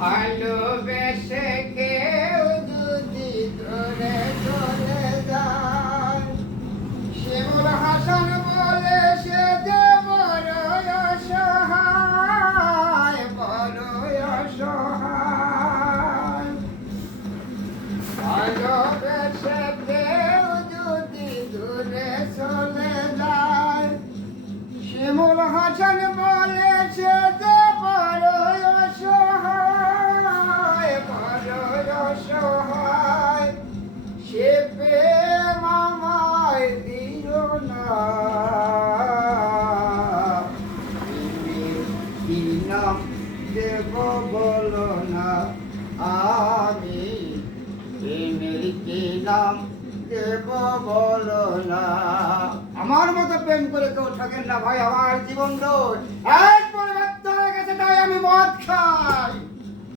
ভালোবেসে কেউ যদি ধরে চলে যায়, শিমুল হাসান বলে সে যে বড় অসহায়, বড় অসহায়। ভালোবেসে কেউ যদি দূরে চলে যায়, শিমুল হাসান বলে সে যে বড় অসহায়, বড় অসহায়। সে প্রেম আমায় দিল না, কি নাম দেব বলো না, আমি প্রেমের কি নাম দেব বলো না। আমার মতো প্রেম করে কেউ থাকেন না ভাই, আমার জীবন দোষ।